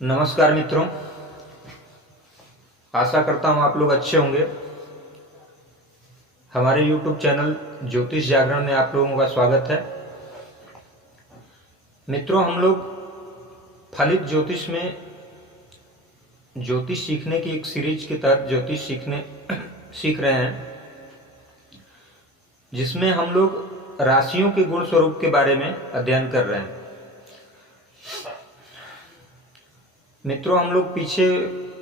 नमस्कार मित्रों, आशा करता हूँ आप लोग अच्छे होंगे। हमारे YouTube चैनल ज्योतिष जागरण में आप लोगों का स्वागत है। मित्रों, हम लोग फलित ज्योतिष में ज्योतिष सीखने की एक सीरीज के तहत ज्योतिष सीख रहे हैं, जिसमें हम लोग राशियों के गुण स्वरूप के बारे में अध्ययन कर रहे हैं। मित्रों, हम लोग पीछे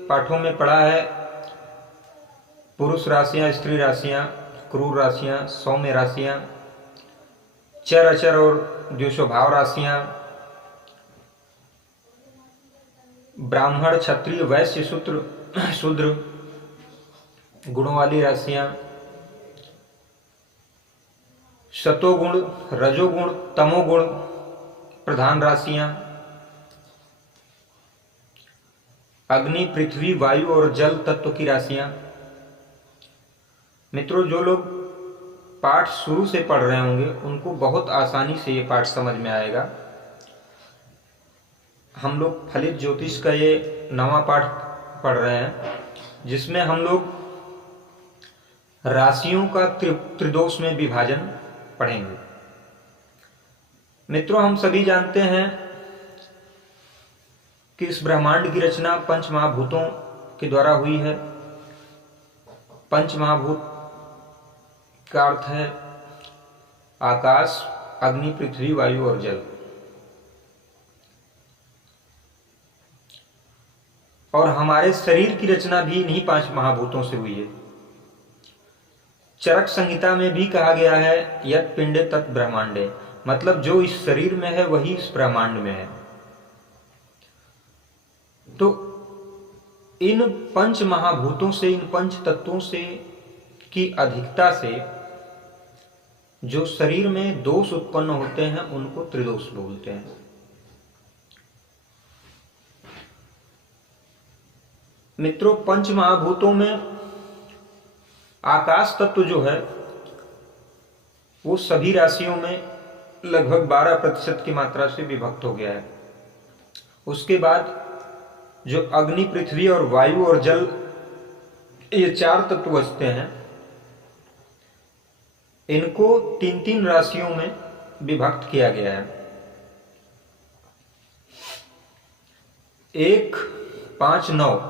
पाठों में पढ़ा है पुरुष राशियां, स्त्री राशियां, क्रूर राशियां, सौम्य राशियां, चर अचर और जो स्वभाव राशियां, ब्राह्मण, क्षत्रिय, वैश्य, शूद्र गुणों वाली राशियां, सतोगुण, रजोगुण, तमोगुण प्रधान राशियां, अग्नि, पृथ्वी, वायु और जल तत्व की राशियां। मित्रों, जो लोग पाठ शुरू से पढ़ रहे होंगे उनको बहुत आसानी से ये पाठ समझ में आएगा। हम लोग फलित ज्योतिष का ये नवा पाठ पढ़ रहे हैं, जिसमें हम लोग राशियों का त्रिदोष में विभाजन पढ़ेंगे। मित्रों, हम सभी जानते हैं कि इस ब्रह्मांड की रचना पंच महाभूतों के द्वारा हुई है। पंच महाभूत का अर्थ है आकाश, अग्नि, पृथ्वी, वायु और जल। और हमारे शरीर की रचना भी इन्हीं पांच महाभूतों से हुई है। चरक संहिता में भी कहा गया है यत् पिंडे तत् ब्रह्मांडे, मतलब जो इस शरीर में है वही इस ब्रह्मांड में है। तो इन पंच महाभूतों से, इन पंच तत्वों से की अधिकता से जो शरीर में दोष उत्पन्न होते हैं उनको त्रिदोष बोलते हैं। मित्रों, पंच महाभूतों में आकाश तत्व जो है वो सभी राशियों में लगभग 12% की मात्रा से विभक्त हो गया है। उसके बाद जो अग्नि, पृथ्वी और वायु और जल, ये चार तत्व बचते हैं, इनको 3-3 राशियों में विभक्त किया गया है। 1, 5, 9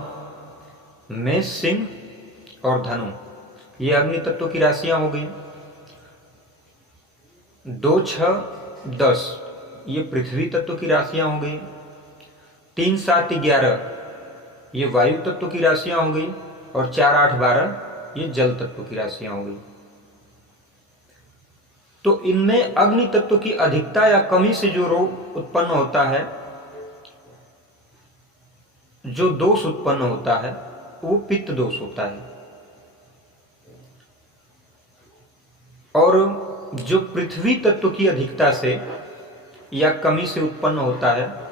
मेष, सिंह और धनु, ये अग्नि तत्व की राशियां हो गई। 2, 6, 10 ये पृथ्वी तत्व की राशियां हो गई। 3, 7, 11 ये वायु तत्व की राशियां हो गई। और 4, 8, 12 ये जल तत्व की राशियां हो गई। तो इनमें अग्नि तत्व की अधिकता या कमी से जो रोग उत्पन्न होता है, जो दोष उत्पन्न होता है, वो पित्त दोष होता है। और जो पृथ्वी तत्व की अधिकता से या कमी से उत्पन्न होता है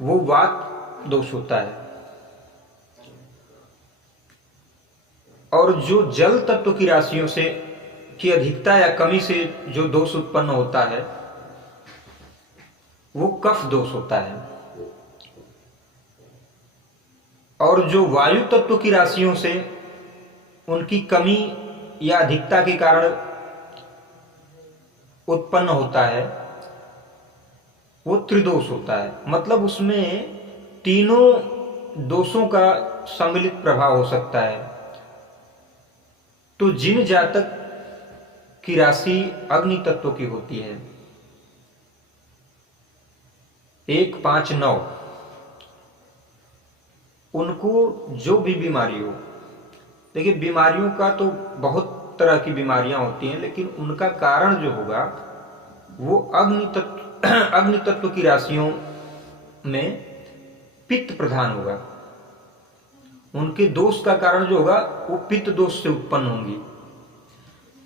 वो वात दोष होता है। और जो जल तत्व की राशियों से की अधिकता या कमी से जो दोष उत्पन्न होता है वो कफ दोष होता है। और जो वायु तत्व की राशियों से उनकी कमी या अधिकता के कारण उत्पन्न होता है वो त्रिदोष होता है। मतलब उसमें तीनों दोषों का सम्मिलित प्रभाव हो सकता है। तो जिन जातक की राशि अग्नि तत्व की होती है, 1, 5, 9, उनको जो भी बीमारी हो, देखिए बीमारियों का तो बहुत तरह की बीमारियां होती हैं, लेकिन उनका कारण जो होगा वो अग्नि तत्व की राशियों में पित्त प्रधान होगा। उनके दोष का कारण जो होगा वो पित्त दोष से उत्पन्न होंगी।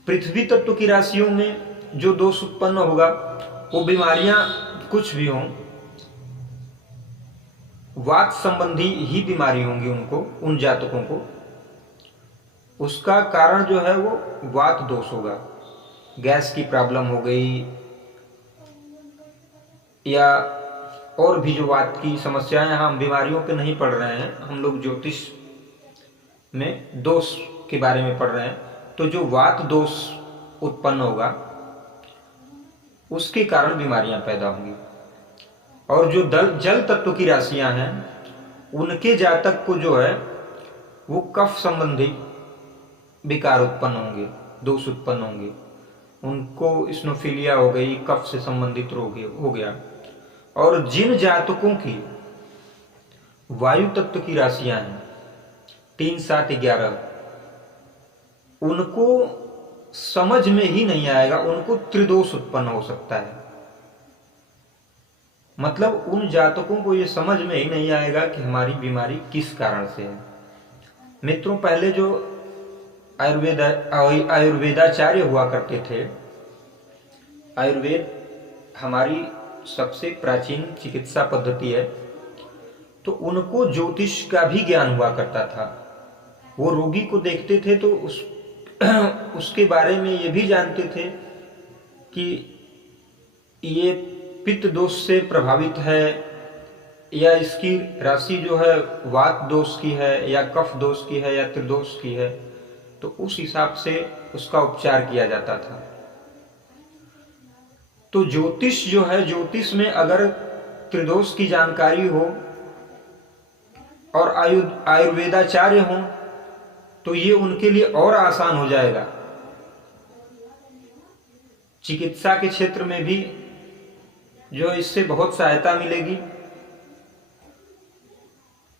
पृथ्वी तत्व की राशियों में जो दोष उत्पन्न होगा वो बीमारियां कुछ भी हों, वात संबंधी ही बीमारी होंगी उनको, उन जातकों को। उसका कारण जो है वो वात दोष होगा। गैस की प्रॉब्लम हो गई या और भी जो वात की समस्याएं, हम बीमारियों पे नहीं पढ़ रहे हैं, हम लोग ज्योतिष में दोष के बारे में पढ़ रहे हैं। तो जो वात दोष उत्पन्न होगा उसके कारण बीमारियां पैदा होंगी। और जो जल तत्व की राशियां हैं उनके जातक को जो है वो कफ संबंधी विकार उत्पन्न होंगे, दोष उत्पन्न होंगे, उनको स्नोफिलिया हो गई, कफ से संबंधित रोग हो गया। और जिन जातकों की वायु तत्व की राशियां हैं 3, 7, 11, उनको समझ में ही नहीं आएगा, उनको त्रिदोष उत्पन्न हो सकता है। मतलब उन जातकों को ये समझ में ही नहीं आएगा कि हमारी बीमारी किस कारण से है। मित्रों, पहले जो आयुर्वेदाचार्य हुआ करते थे, आयुर्वेद हमारी सबसे प्राचीन चिकित्सा पद्धति है, तो उनको ज्योतिष का भी ज्ञान हुआ करता था। वो रोगी को देखते थे तो उसके बारे में ये भी जानते थे कि ये पित्त दोष से प्रभावित है, या इसकी राशि जो है वात दोष की है, या कफ दोष की है, या त्रिदोष की है। तो उस हिसाब से उसका उपचार किया जाता था। तो ज्योतिष जो है, ज्योतिष में अगर त्रिदोष की जानकारी हो और आयुर्वेदाचार्य हो तो ये उनके लिए और आसान हो जाएगा। चिकित्सा के क्षेत्र में भी जो इससे बहुत सहायता मिलेगी।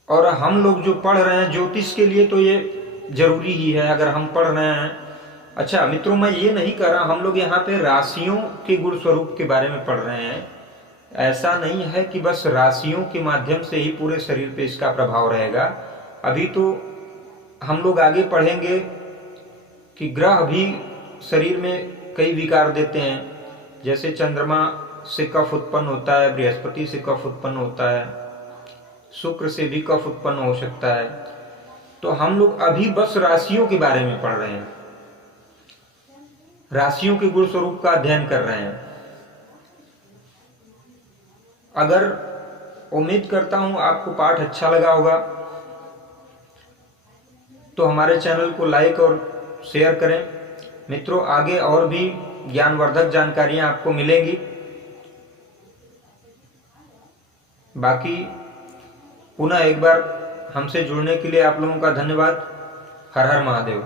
और हम लोग जो पढ़ रहे हैं ज्योतिष के लिए तो ये जरूरी ही है, अगर हम पढ़ रहे हैं। अच्छा मित्रों, मैं ये नहीं कर रहा, हम लोग यहाँ पे राशियों के गुण स्वरूप के बारे में पढ़ रहे हैं। ऐसा नहीं है कि बस राशियों के माध्यम से ही पूरे शरीर पे इसका प्रभाव रहेगा। अभी तो हम लोग आगे पढ़ेंगे कि ग्रह भी शरीर में कई विकार देते हैं। जैसे चंद्रमा से कफ उत्पन्न होता है, बृहस्पति से कफ उत्पन्न होता है, शुक्र से भी कफ उत्पन्न हो सकता है। तो हम लोग अभी बस राशियों के बारे में पढ़ रहे हैं, राशियों के गुण स्वरूप का अध्ययन कर रहे हैं। अगर उम्मीद करता हूं आपको पाठ अच्छा लगा होगा, तो हमारे चैनल को लाइक और शेयर करें। मित्रों, आगे और भी ज्ञानवर्धक जानकारियां आपको मिलेंगी। बाकी पुनः एक बार हमसे जुड़ने के लिए आप लोगों का धन्यवाद। हर हर महादेव।